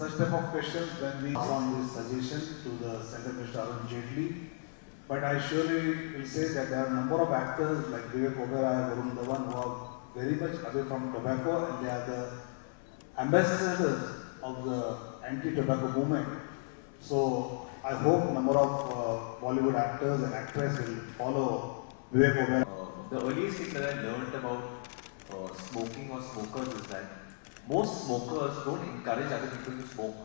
Such type of questions when we pass on this suggestion to the Center Mr. Arun Jaitley. But I surely will say that there are a number of actors like Vivek Oberoi, Varun Dhawan who are very much away from tobacco, and they are the ambassadors of the anti-tobacco movement. So I hope number of Bollywood actors and actresses will follow Vivek Oberoi. The earliest thing that I learned about smoking or smokers is that most smokers don't encourage other people to smoke.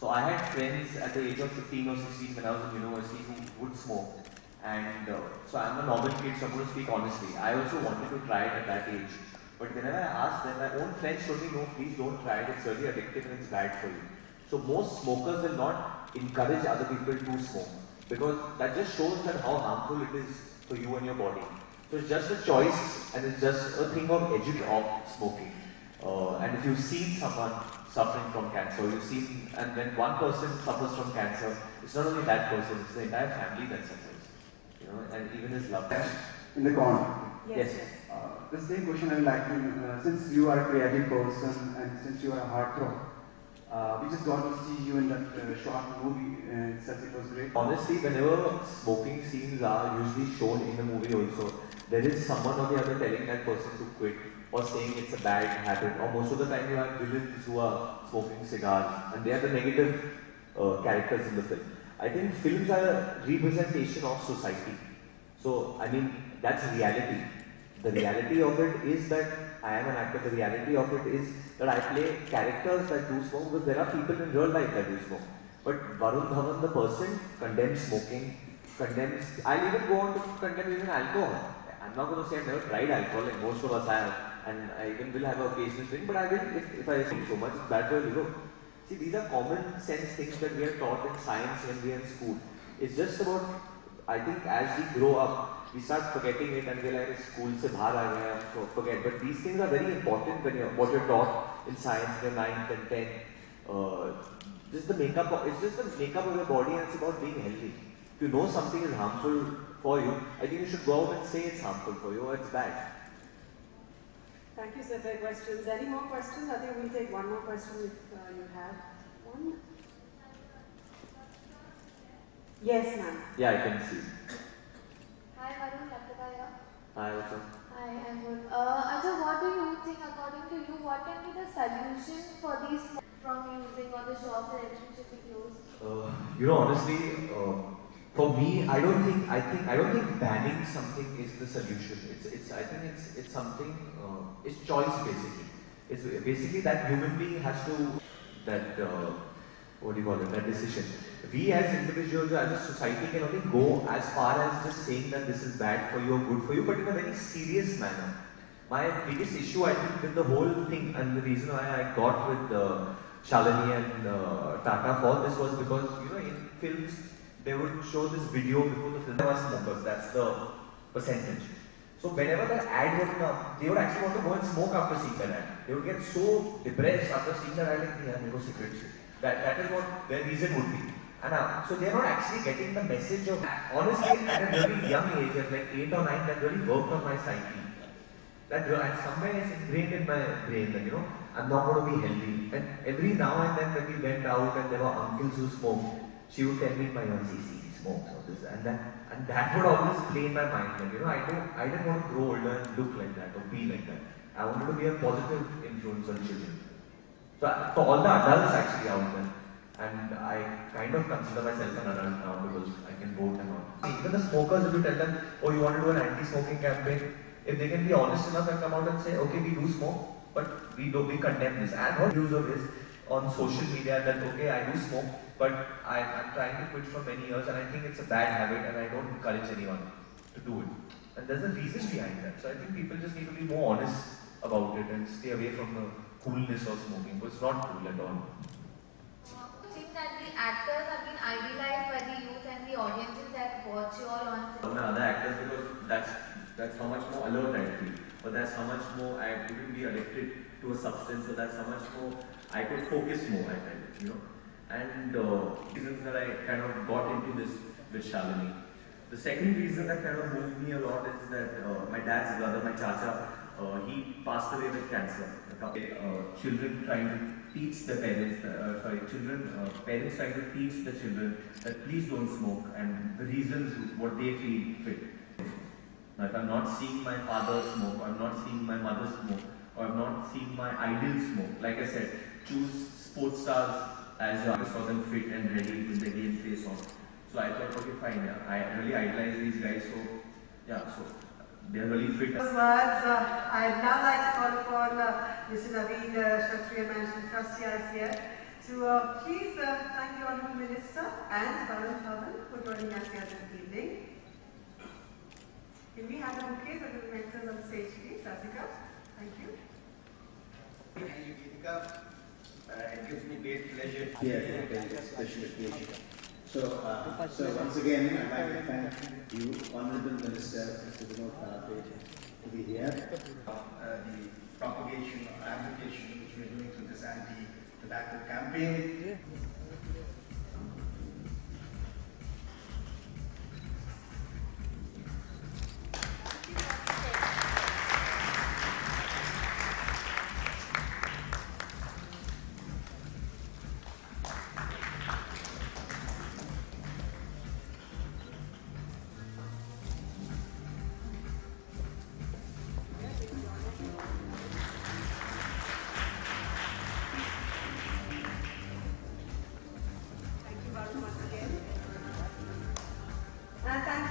So I had friends at the age of 15 or 16 when I was in university who would smoke. And so I'm a normal kid, so I'm going to speak honestly. I also wanted to try it at that age. But whenever I asked them, my own friends told me, no, please don't try it. It's really addictive and it's bad for you. So most smokers will not encourage other people to smoke. Because that just shows that how harmful it is for you and your body. So it's just a choice and it's just a thing of education of smoking. And if you've seen someone suffering from cancer, you've seen, and when one person suffers from cancer, it's not only that person, it's the entire family that suffers. You know, and even his loved ones. In the corner. Yes. The same question I'd like to, since you are a creative person and since you are a heartthrob, we just got to see you in that short movie itself, it was great. Honestly, whenever smoking scenes are usually shown in a movie also, there is someone or the other telling that person to quit or saying it's a bad habit, or most of the time you have villains who are smoking cigars and they are the negative characters in the film. I think films are a representation of society. So, I mean, that's reality. The reality of it is that I am an actor. The reality of it is that I play characters that do smoke, because there are people in real life that do smoke. But Varun Dhawan, the person, condemns smoking, condemns, I'll even go on to condemn even alcohol. I'm not going to say I've never tried alcohol, like most of us have, and I even will have an occasional drink, but I will, if I drink so much, it's bad for you. See, these are common sense things that we are taught in science when we are in school. It's just about, I think as we grow up, we start forgetting it and we're like, school se bahar aa gaya, so forget. But these things are very important when what you're taught in science, in 9th and 10th. Just the makeup, it's just the makeup of your body, and it's about being healthy. If you know something is harmful for you, I think you should go out and say it's harmful for you or it's bad. Thank you, sir, for your questions. Any more questions? I think we'll take one more question if you have one. Yes, ma'am. Yeah, I can see. Hi, Varun, Latika here. Hi, what's up? Hi, I'm good. Acha, what do you think, according to you, what can be the solution for these from using or the shops and everything should be closed? Honestly, for me, I don't think banning something is the solution. I think it's something, it's choice basically. It's basically that human being has to, that decision. We as individuals, as a society can only go as far as just saying that this is bad for you or good for you, but in a very serious manner. My biggest issue, I think, with the whole thing, and the reason why I got with Shalini and Tata for this was because, in films, they would show this video before the film. There were smokers, that's the percentage. So whenever that ad would come, they would actually want to go and smoke after seeing that ad. They would get so depressed after seeing that ad, like, yeah, cigarettes. That is what their reason would be. And so they're not actually getting the message of, honestly, at a very young age, at like 8 or 9, that really worked on my psyche. That somewhere is ingrained in my brain that, I'm not going to be healthy. And every now and then when we went out and there were uncles who smoked, she would tell me, my auntie, he smokes or this and that. And that would always play in my mind that, I didn't want to grow older and look like that or be like that. I wanted to be a positive influence on children. So for all the adults actually out there, and I kind of consider myself an adult now because I can vote and all. Even the smokers, if you tell them, oh, you want to do an anti-smoking campaign, if they can be honest enough and come out and say, okay, we do smoke, but we condemn this. And what use of this on social media that, okay, I do smoke, but I'm trying to quit for many years and I think it's a bad habit and I don't encourage anyone to do it. And there's a reason behind that. So I think people just need to be more honest about it and stay away from the coolness of smoking, because it's not cool at all. That the actors have been idealized by the youth and the audiences that watch you all on set? Other actors, because that's how much more alert I feel, but that's how much more I couldn't be addicted to a substance, so that's how much more I could focus more, I felt, And reasons that I kind of got into this with Shalini. The second reason that kind of moved me a lot is that my dad's brother, my chacha, he passed away with cancer. Children trying to teach the parents, parents try to teach the children that please don't smoke and the reasons what they feel fit. Now, if I'm not seeing my father smoke, or I'm not seeing my mother smoke, or I'm not seeing my idol smoke, like I said, choose sports stars as your saw them fit and ready with the game face on. So I thought, okay, fine, yeah, I really idolize these guys, so yeah, so they're really fit. Those words, I'd now like to call upon Mr. Naveen Kshatriya, Managing Trustee ICF, to please thank the Honourable Minister and Varun Dhawan for joining us here this evening. Can we have the bouquets of the mentors on the stage, please? Asika, thank you. Thank you, Geetika. It gives me great pleasure to be here at this special occasion. So once again, I'd like to thank you, Honourable Minister, Mr. Vinod Talapady, to be here. The propagation or application which we are doing through this anti-tobacco campaign.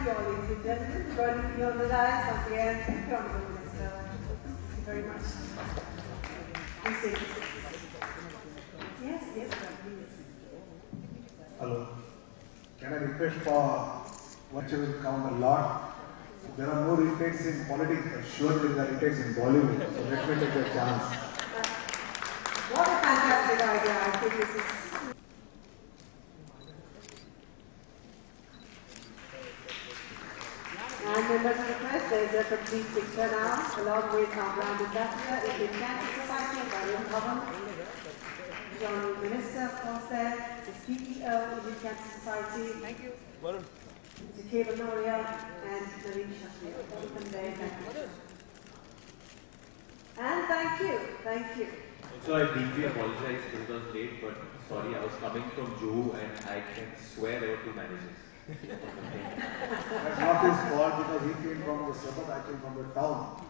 Ladies and gentlemen, joining me on the dais once again, thank you, Honourable Minister. Thank you very much. Please take your seats. Yes, sir, please. Hello. Can I request for what you will count a lot? There are no retakes in politics, but surely there are retakes in Bollywood. So let me take a chance. What a fantastic idea. I think this is. And members of the press, there is a complete picture now, along with our brand ambassador, Indian Cancer Society, Varun Dhawan, the Honourable Minister, of course, there, the CEO of Indian Cancer Society, thank you, Varun, Mr. K. Vanoria, and Naveen Kshatriya. All of them there, thank you. And thank you. So I deeply apologize because I was late, but sorry, I was coming from Juhu and I can swear there were two managers. That's not his fault because he came from the suburb, I came from the town.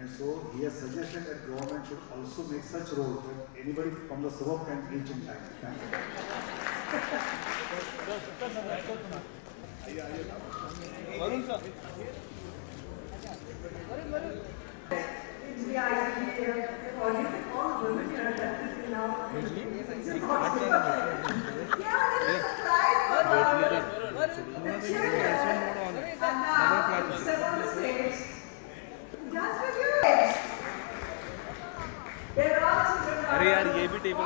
And so he has suggested that government should also make such roads that anybody from the suburb can reach in time. Thank अरे यार ये भी table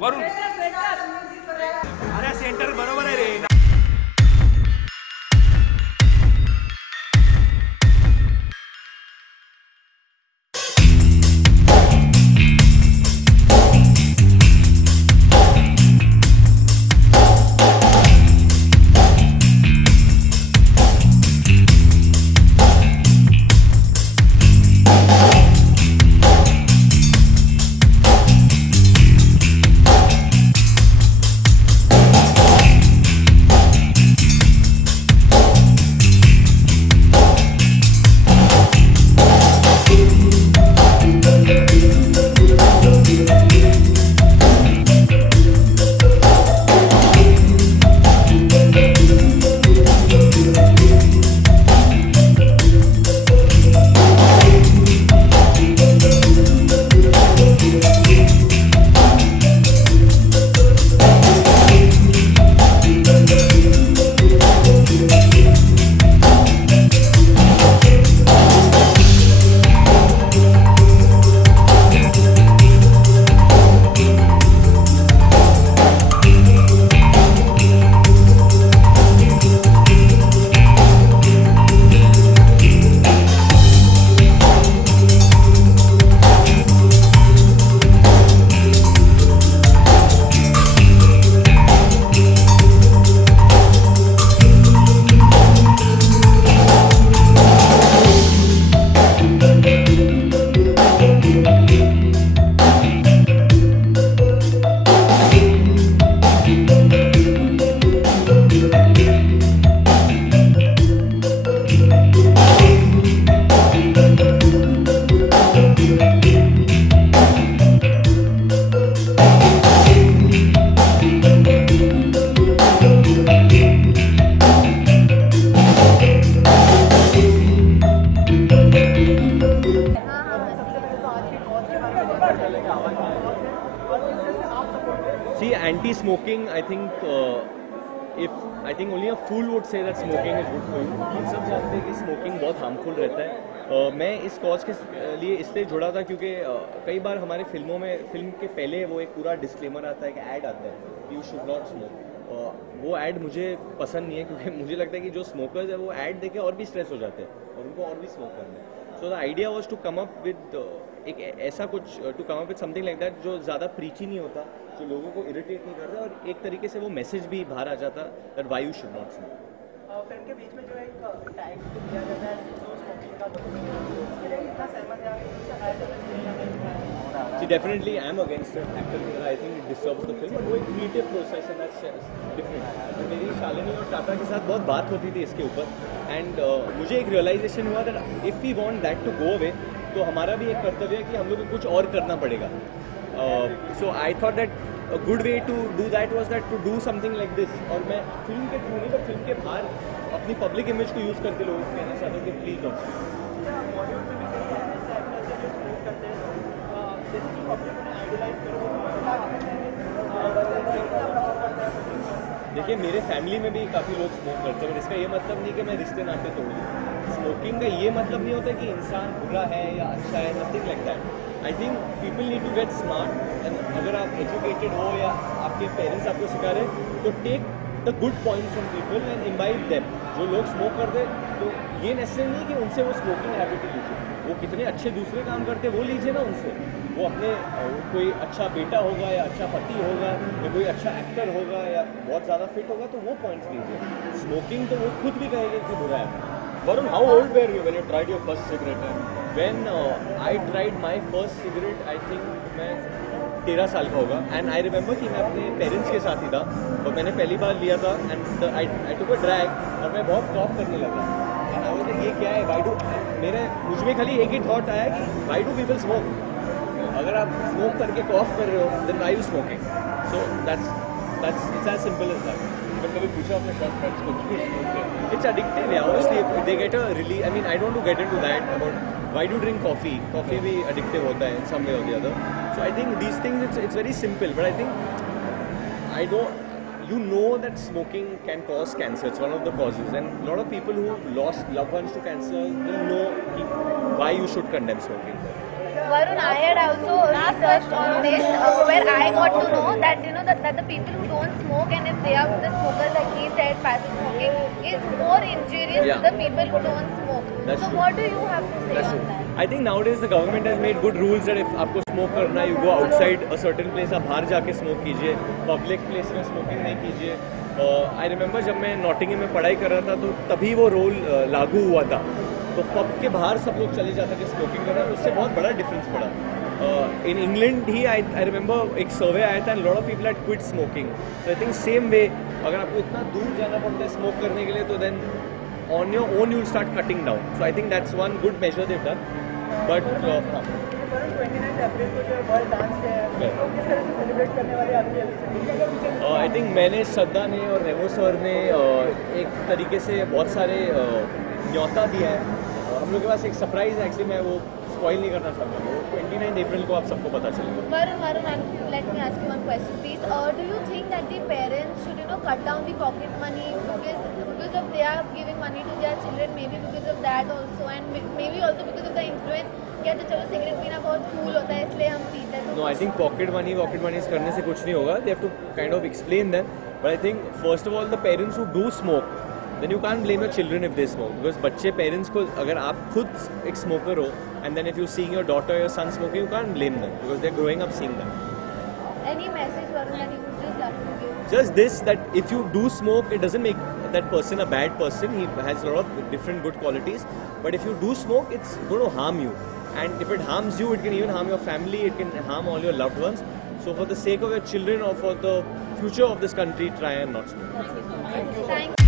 Varun अरे centre बरोबर आहे रे. See, anti-smoking, I think I think only a fool would say that smoking is good for you. हम सब जानते हैं कि smoking बहुत harmful रहता है. मैं इस cause के लिए इसलिए जुड़ा था क्योंकि कई बार हमारे फिल्मों में फिल्म के पहले वो एक पूरा disclaimer आता है कि ad आता है you should not smoke. वो ad मुझे पसंद नहीं है क्योंकि मुझे लगता है कि जो smokers है वो ad देख के और भी stress हो जाते हैं और उनको और भी smoke करना है. So the idea was to come up with एक ऐसा कुछ to come up with something like that जो ज़्यादा preachy नहीं होता, जो लोगों को इरिटेट नहीं कर रहा और एक तरीके से वो मैसेज भी बाहर आ जाता that why you should not smoke. Film के बीच में जो एक टैग दिया जाता है जो स्मोकिंग का उसके लिए कितना सहमत है? See, definitely I am against it. Actually, I think it disturbs the film. वो एक creative process है, that's different. मेरी शालिनी और टाटा के साथ बहुत बात होती थी इसके ऊपर and मुझे एक realization हुआ that if we want that to go away, तो हमारा भी एक कर्तव्य है कि हम लोग को कुछ और करना पड़ेगा. So I thought that a good way to do that was that to do something like this. और मैं फिल्म के थ्रू नहीं पर फिल्म के बाहर अपनी पब्लिक इमेज को यूज़ करके लोगों को कहना चाहता हूँ कि प्लीज़ डोंट स्मोक. देखिए मेरे फैमिली में भी काफ़ी लोग स्मोक करते हैं और इसका ये मतलब नहीं कि मैं रिश्ते नाते तोड़ दूँ. स्मोकिंग का ये मतलब नहीं होता कि इंसान बुरा है या अच्छा है, nothing like that. I think people need to get smart and अगर आप एजुकेटेड हो या आपके पेरेंट्स आपको सिखा रहे तो take the good point from people and imbibe them. जो लोग स्मोक करते तो ये नेसेसरी नहीं कि उनसे वो स्मोकिंग हैबिट लीजिए. वो कितने अच्छे दूसरे काम करते वो लीजिए ना उनसे. वो अपने कोई अच्छा बेटा होगा या अच्छा पति होगा या कोई अच्छा एक्टर होगा या बहुत ज़्यादा फिट होगा तो वो पॉइंट्स लीजिए. स्मोकिंग तो वो खुद भी कहेंगे कि बुरा है. Varun, how old were you when you tried your first cigarette? When I tried my first cigarette, I think मैं 13 साल का होगा and I remember कि मैं अपने पेरेंट्स के साथ ही था और मैंने पहली बार लिया था and I took a drag और मैं बहुत कॉफ करने लगा and I was like ये क्या है, why do मुझ में खाली एक ही थॉट आया कि why do people smoke? अगर आप स्मोक करके कॉफ कर रहे हो then why you smoking? So that's it's as simple as that. कभी पूछा अपने फ्रेंड्स को क्यों स्मोक है? It's addictive, yeah. Obviously, they get a really. I mean, I don't want to get into that about why do you drink coffee? Coffee भी addictive होता है in some way or the other. So I think these things it's very simple, but I think I don't. You know that smoking can cause cancer. It's one of the causes, and a lot of people who have lost loved ones to cancer will know why you should condemn smoking. Varun, I had also researched on this where I got to know that that the people who don't smoke and if they are the smokers like he said passive smoking is more injurious to the people who don't smoke. That's so true. what do you have to say on that? I think nowadays the government has made good rules that if आपको smoke करना है you go outside a certain place. आप बाहर जाके smoke कीजिए, public place में smoking नहीं कीजिए. I remember जब मैं नॉटिंगम में पढ़ाई कर रहा था तो तभी वो रूल लागू हुआ था. तो पब के बाहर सब लोग चले जाते थे स्मोकिंग करना, उससे बहुत बड़ा डिफरेंस पड़ा. In England he I remember एक सर्वे आया था and lot of people had quit smoking. So I think same way अगर आपको इतना दूर जाना पड़ता है स्मोक करने के लिए तो then on your own you will start cutting down. So I think that's one good measure they done. But 29 अप्रैल को जो वर्ल्ड डांस डे है तो किस तरह से सेलिब्रेट करने वाले आदमी आई थिंक मैंने श्रद्धा ने और रेमो सर ने एक तरीके से बहुत सारे न्योता दिया है. हम लोग के पास एक सरप्राइज है एक्चुअली. मैं वो स्पॉइल नहीं करना चाहता. वो 29 अप्रैल को आप सबको पता चलेगा. Varun, let me ask you one question, please. Do you think that the parents should, cut down the pocket money because of they are giving money to their children, maybe because of that also, and maybe also because of the influence कि तो चलो cigarette पीना बहुत cool होता है इसलिए हम पीते हैं. No, I think pocket money करने से कुछ नहीं होगा. They have to kind of explain them. But I think first of all the parents who do smoke, then you can't blame your children if they smoke because बच्चे parents को अगर आप खुद एक स्मोकर हो and then if you seeing your daughter or your son smoking you can't blame them because they're growing up seeing them. Any message Varun that you would just love to give? Just this, that if you do smoke it doesn't make that person a bad person. He has a lot of different good qualities, but if you do smoke it's going to harm you, and if it harms you it can even harm your family, it can harm all your loved ones. So for the sake of your children or for the future of this country, try and not smoke. Thank you. Thank you.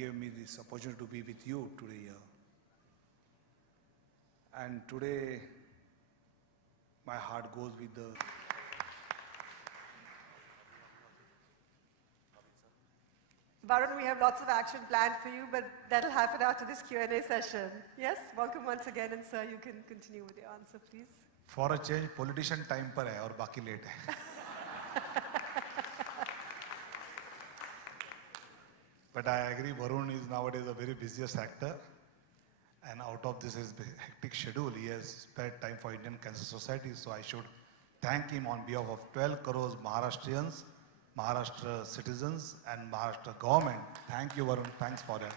gave me this opportunity to be with you today here. And today, my heart goes with the... Varun, we have lots of action planned for you, but that'll happen after this Q&A session. Yes, welcome once again, and sir, you can continue with your answer, please. For a change, politician time पर है और बाकी late है. But I agree, Varun is nowadays a very busiest actor, and out of this his hectic schedule, he has spared time for Indian Cancer Society. So I should thank him on behalf of 12 crores Maharashtrians, Maharashtra citizens, and Maharashtra government. Thank you, Varun. Thanks for that.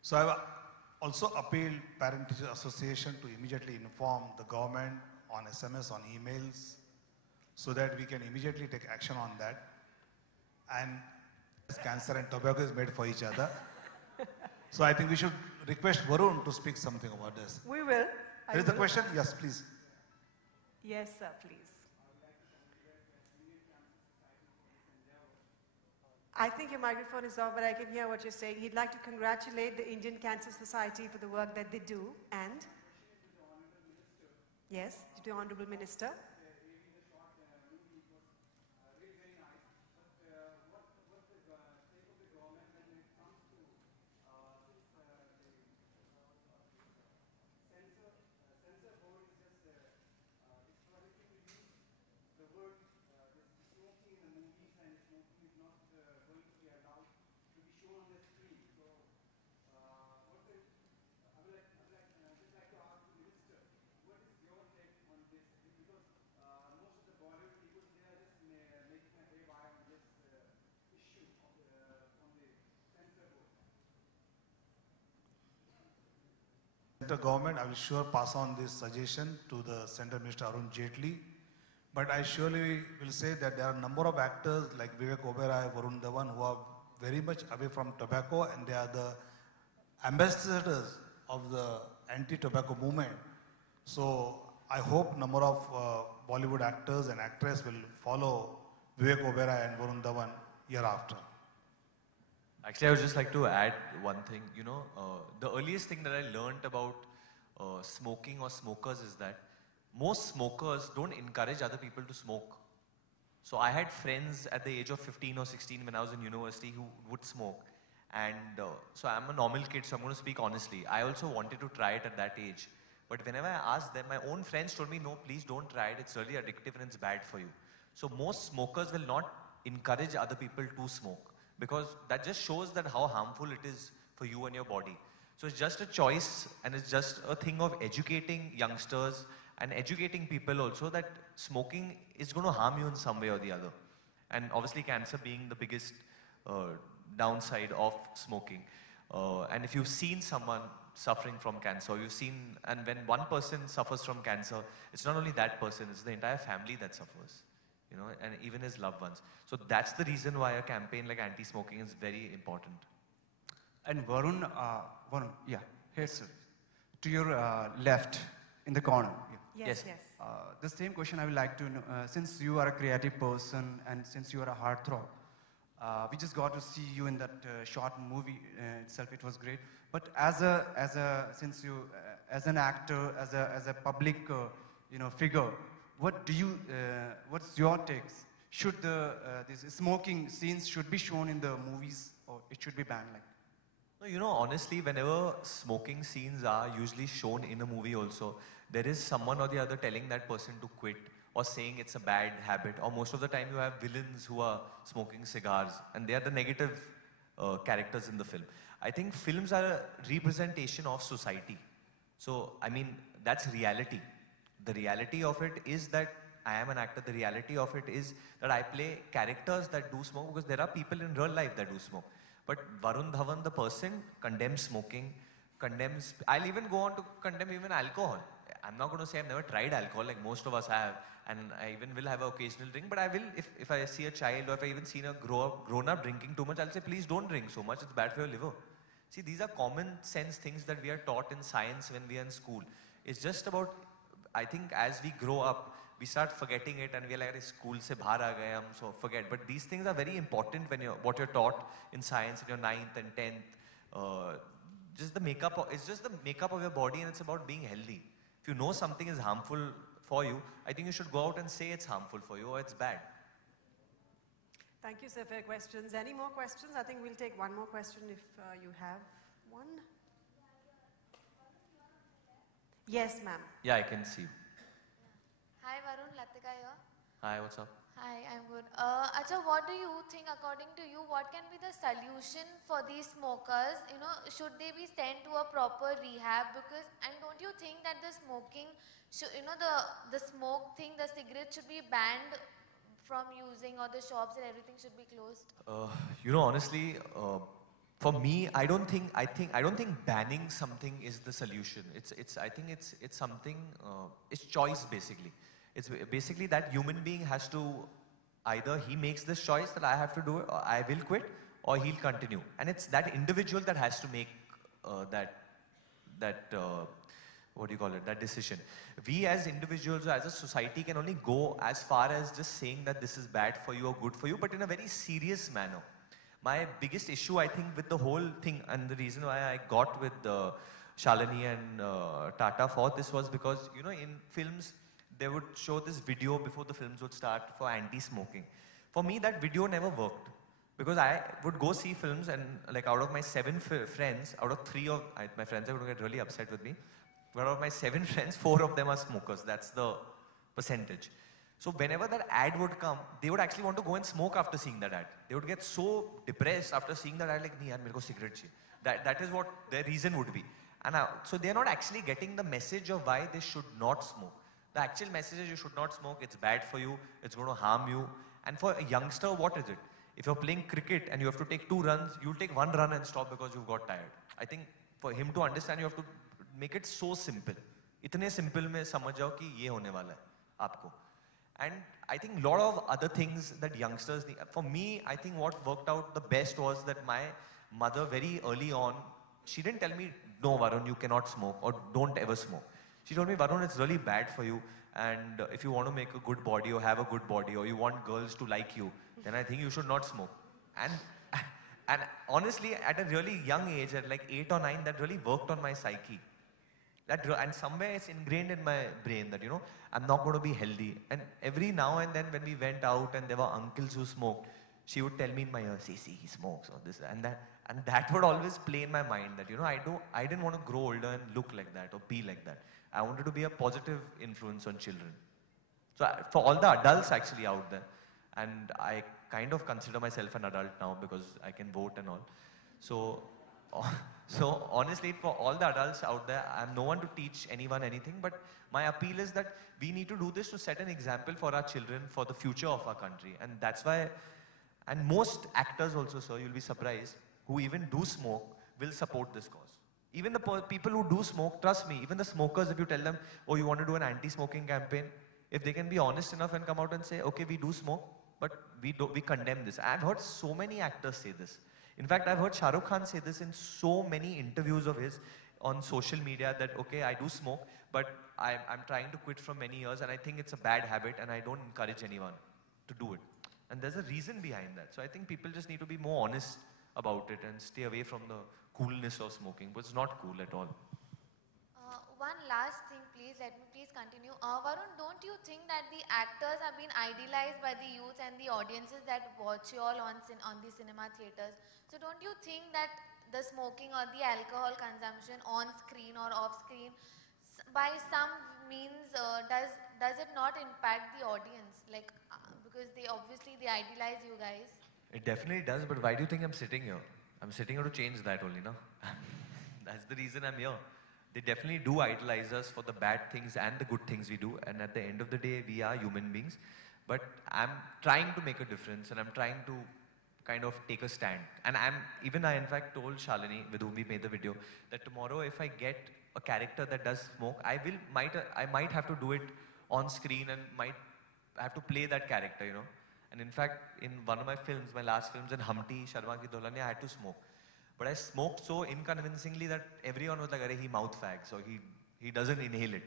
So I have also appealed Parent Teacher Association to immediately inform the government on SMS, on emails, so that we can immediately take action on that. And cancer and tobacco is made for each other. So I think we should request Varun to speak something about this. We will. There is a question? Yes, please. Yes, sir, please. I think your microphone is off, but I can hear what you're saying. He'd like to congratulate the Indian Cancer Society for the work that they do, and? Yes, to the Honorable Minister. The government, I will sure pass on this suggestion to the Central Minister Arun Jaitley. But I surely will say that there are a number of actors like Vivek Oberoi, Varun Dhawan, who are very much away from tobacco, and they are the ambassadors of the anti-tobacco movement. So I hope number of Bollywood actors and actresses will follow Vivek Oberoi and Varun Dhawan year after. Actually, I would just like to add one thing. You know, the earliest thing that I learned about smoking or smokers is that most smokers don't encourage other people to smoke. So I had friends at the age of 15 or 16 when I was in university who would smoke. And so I'm a normal kid, so I'm going to speak honestly. I also wanted to try it at that age. But whenever I asked them, my own friends told me, no, please don't try it. It's really addictive and it's bad for you. So most smokers will not encourage other people to smoke, because that just shows that how harmful it is for you and your body. So it's just a choice, and it's just a thing of educating youngsters and educating people also that smoking is going to harm you in some way or the other. And obviously cancer being the biggest downside of smoking. And if you've seen someone suffering from cancer, you've seen, and when one person suffers from cancer, it's not only that person, it's the entire family that suffers. You know, and even his loved ones. So that's the reason why a campaign like anti-smoking is very important. And Varun, yeah, here, sir. To your left, in the corner. Yeah. Yes, yes. The same question I would like to know, since you are a creative person and since you are a heartthrob, we just got to see you in that short movie itself. It was great. But as an actor, as a public, figure, what do you? What's your takes? Should these smoking scenes should be shown in the movies, or it should be banned? Like, no, you know, honestly, whenever smoking scenes are usually shown in a movie, also there is someone or the other telling that person to quit or saying it's a bad habit. Or most of the time, you have villains who are smoking cigars, and they are the negative characters in the film. I think films are a representation of society. So, I mean, that's reality. The reality of it is that I am an actor. The reality of it is that I play characters that do smoke, because there are people in real life that do smoke. But Varun Dhawan, the person, condemns smoking, condemns... I'll even go on to condemn even alcohol. I'm not going to say I've never tried alcohol, like most of us have, and I even will have an occasional drink, but I will, if I see a child or if I even see a grown-up drinking too much, I'll say, please don't drink so much, it's bad for your liver. See, these are common sense things that we are taught in science when we are in school. It's just about, I think as we grow up, we start forgetting it and we're like, "Arey, school se bahar aa gaye hum, so forget." But these things are very important when what you're taught in science in your 9th and 10th. Just the makeup, it's just the makeup of your body, and it's about being healthy. If you know something is harmful for you, I think you should go out and say it's harmful for you or it's bad. Thank you, sir, for your questions. Any more questions? I think we'll take one more question if you have one. Yes, ma'am. Yeah, I can see you. Hi Varun, Latika here. Hi, what's up? Hi, I'm good. Acha, what do you think, according to you, what can be the solution for these smokers? You know, should they be sent to a proper rehab? Because, and don't you think that the smoking, you know, the smoke thing, the cigarette should be banned from using, or the shops and everything should be closed? You know, honestly, for me, I don't think banning something is the solution. I think it's something, it's choice basically. It's basically that human being has to, either he makes this choice that I have to do it, or I will quit, or he'll continue. And it's that individual that has to make what do you call it, that decision. We as individuals, as a society, can only go as far as just saying that this is bad for you or good for you, but in a very serious manner. My biggest issue, I think, with the whole thing, and the reason why I got with Shalini and Tata for this was because, you know, in films, they would show this video before the films would start for anti-smoking. For me, that video never worked. Because I would go see films and like out of my 7 friends, out of 3 of my friends are going to get really upset with me. But out of my 7 friends, 4 of them are smokers. That's the percentage. So whenever that ad would come, they would actually want to go and smoke after seeing that ad. They would get so depressed after seeing that ad, like, "Nahi yaar, mere ko cigarette chahiye." That is what their reason would be. And so they're not actually getting the message of why they should not smoke. The actual message is you should not smoke, it's bad for you, it's going to harm you. And for a youngster, what is it? If you're playing cricket and you have to take 2 runs, you'll take 1 run and stop because you've got tired. I think for him to understand, you have to make it so simple. Itne simple mein samajh jao ki ye hone wala hai aapko. And I think a lot of other things that youngsters need. For me, I think what worked out the best was that my mother very early on, she didn't tell me, "No, Varun, you cannot smoke," or "Don't ever smoke." She told me, "Varun, it's really bad for you, and if you want to make a good body or have a good body or you want girls to like you, then I think you should not smoke." And honestly, at a really young age, at like 8 or 9, that really worked on my psyche. And somewhere it's ingrained in my brain that, you know, I'm not going to be healthy. And every now and then when we went out and there were uncles who smoked, she would tell me in my ear, "See, he smokes," or this and that. And that would always play in my mind that, you know, I didn't want to grow older and look like that or be like that. I wanted to be a positive influence on children. So for all the adults actually out there, and I kind of consider myself an adult now because I can vote and all. So honestly, for all the adults out there, I'm no one to teach anyone anything, but my appeal is that we need to do this to set an example for our children, for the future of our country. And that's why, and most actors also, sir, you'll be surprised, who even do smoke, will support this cause. Even the people who do smoke, trust me, even the smokers, if you tell them, "Oh, you want to do an anti-smoking campaign," if they can be honest enough and come out and say, "Okay, we do smoke, but we condemn this." I've heard so many actors say this. In fact, I've heard Shah Rukh Khan say this in so many interviews of his on social media that, "Okay, I do smoke, but I'm trying to quit from many years and I think it's a bad habit and I don't encourage anyone to do it." And there's a reason behind that. So I think people just need to be more honest about it and stay away from the coolness of smoking, but it's not cool at all. One last thing, please, let me please continue. Varun, don't you think that the actors have been idealized by the youth and the audiences that watch you all on the cinema theatres? So don't you think that the smoking or the alcohol consumption on screen or off screen, by some means, does it not impact the audience? Like, because they idealize you guys. It definitely does, but why do you think I'm sitting here? I'm sitting here to change that only, no? That's the reason I'm here. They definitely do idolize us for the bad things and the good things we do. And at the end of the day, we are human beings. But I'm trying to make a difference and I'm trying to kind of take a stand. And I in fact told Shalini, with whom we made the video, that tomorrow if I get a character that does smoke, I might have to do it on screen and might have to play that character, you know. And in fact, in one of my films, my last films, in Humpty Sharma Ki Dulhania, I had to smoke. But I smoked so inconvincingly that everyone was like, "Arey, he mouth fags," or he doesn't inhale it.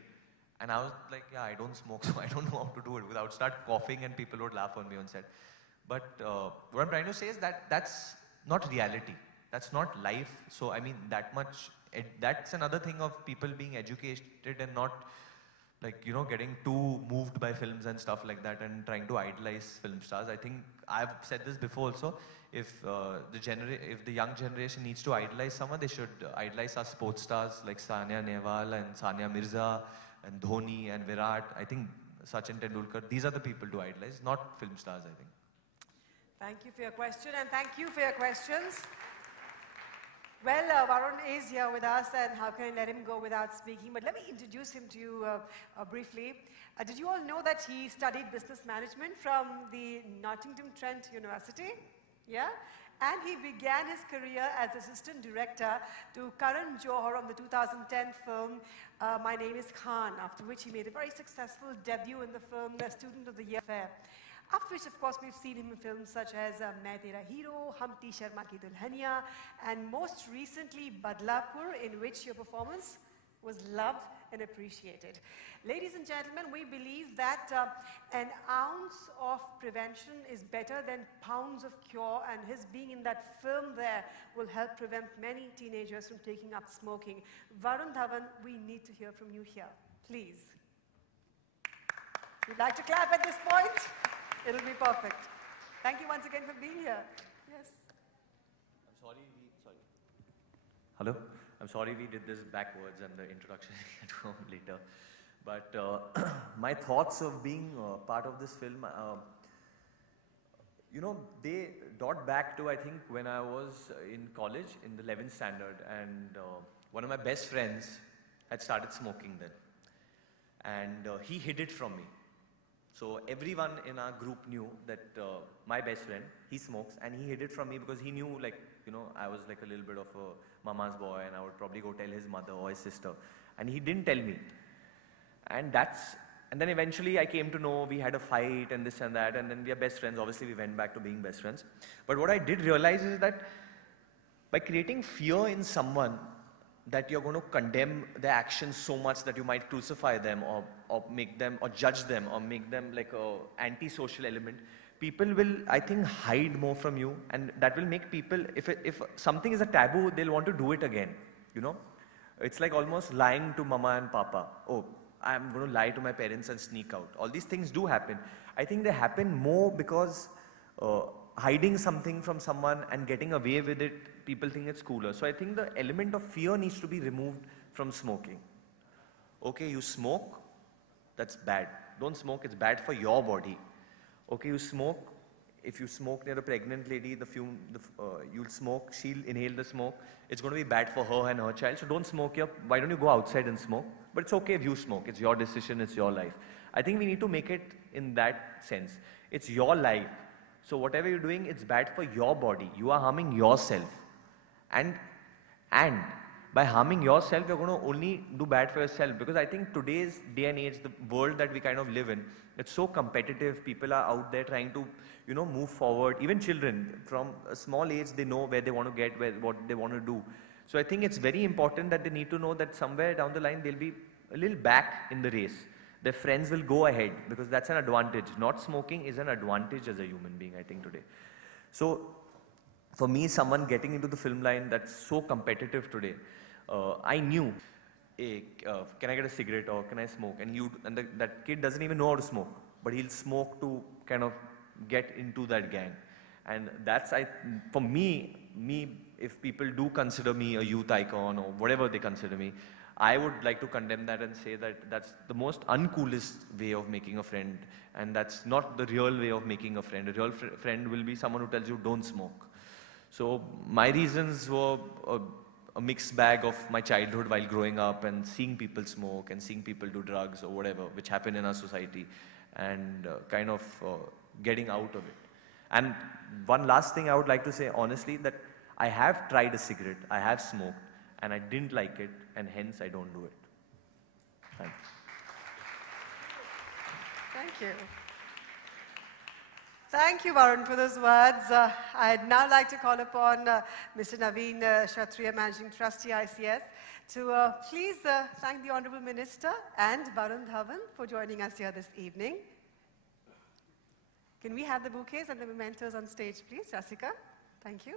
And I was like, yeah, I don't smoke, so I don't know how to do it. I would start coughing and people would laugh on me on set. But what I'm trying to say is that that's not reality. That's not life. So I mean, that's another thing of people being educated and not like, getting too moved by films and stuff like that and trying to idolize film stars. I think I've said this before also. If the young generation needs to idolize someone, they should idolize our sports stars like Sania Nehwal and Sania Mirza and Dhoni and Virat. I think Sachin Tendulkar, these are the people to idolize, not film stars, I think. Thank you for your question and thank you for your questions. Well, Varun is here with us, and how can I let him go without speaking? But let me introduce him to you briefly. Did you all know that he studied business management from the Nottingham Trent University? Yeah? And he began his career as assistant director to Karan Johar on the 2010 film My Name is Khan, after which he made a very successful debut in the film The Student of the Year Fair. After which, of course, we've seen him in films such as Main Tera Hero, Humpty Sharma Ki Dulhania, and most recently Badlapur, in which your performance was loved and appreciated. Ladies and gentlemen, we believe that an ounce of prevention is better than pounds of cure, and his being in that film there will help prevent many teenagers from taking up smoking. Varun Dhawan, we need to hear from you here. Please. You'd like to clap at this point? It'll be perfect. Thank you once again for being here. Yes. Hello? I'm sorry we did this backwards and the introduction had to come later. But my thoughts of being part of this film, they dot back to, I think, when I was in college in the 11th standard, and one of my best friends had started smoking then. And he hid it from me. So everyone in our group knew that my best friend, he smokes, and he hid it from me because he knew, like, I was like a little bit of a mama's boy, and I would probably go tell his mother or his sister. And he didn't tell me. And then eventually I came to know we had a fight and this and that, and then we are best friends. Obviously we went back to being best friends. But what I did realize is that by creating fear in someone, that you're going to condemn their actions so much that you might crucify them or make them, or judge them, or make them like a anti-social element, people will, I think, hide more from you, and that will make people, if something is a taboo, they'll want to do it again, It's like almost lying to mama and papa. Oh, I'm going to lie to my parents and sneak out. All these things do happen. I think they happen more because hiding something from someone and getting away with it, people think it's cooler. So I think the element of fear needs to be removed from smoking. Okay, you smoke, that's bad. Don't smoke, it's bad for your body. Okay, you smoke, if you smoke near a pregnant lady, you'll smoke, she'll inhale the smoke. It's going to be bad for her and her child, so don't smoke here. Why don't you go outside and smoke? But it's okay if you smoke, it's your decision, it's your life. I think we need to make it in that sense. It's your life. So whatever you're doing, it's bad for your body. You are harming yourself. And by harming yourself, you're going to only do bad for yourself. Because I think today's day and age, the world that we kind of live in, it's so competitive. People are out there trying to, move forward. Even children, from a small age, they know where they want to get, what they want to do. So I think it's very important that they need to know that somewhere down the line, they'll be a little back in the race. Their friends will go ahead, because that's an advantage. Not smoking is an advantage as a human being, I think, today. So for me, someone getting into the film line that's so competitive today, I knew, hey, can I get a cigarette or can I smoke? And that kid doesn't even know how to smoke, but he'll smoke to kind of get into that gang. And that's, for me, if people do consider me a youth icon or whatever they consider me, I would like to condemn that and say that that's the most uncoolest way of making a friend, and that's not the real way of making a friend. A real friend will be someone who tells you don't smoke. So my reasons were a mixed bag of my childhood while growing up and seeing people smoke and seeing people do drugs or whatever, which happen in our society, and kind of getting out of it. And one last thing I would like to say honestly, that I have tried a cigarette, I have smoked, and I didn't like it, and hence I don't do it. Thanks. Thank you. Thank you, Varun, for those words. I'd now like to call upon Mr. Naveen Kshatriya, Managing Trustee, ICS, to please thank the Honorable Minister and Varun Dhawan for joining us here this evening. Can we have the bouquets and the mementos on stage, please, Rasika? Thank you.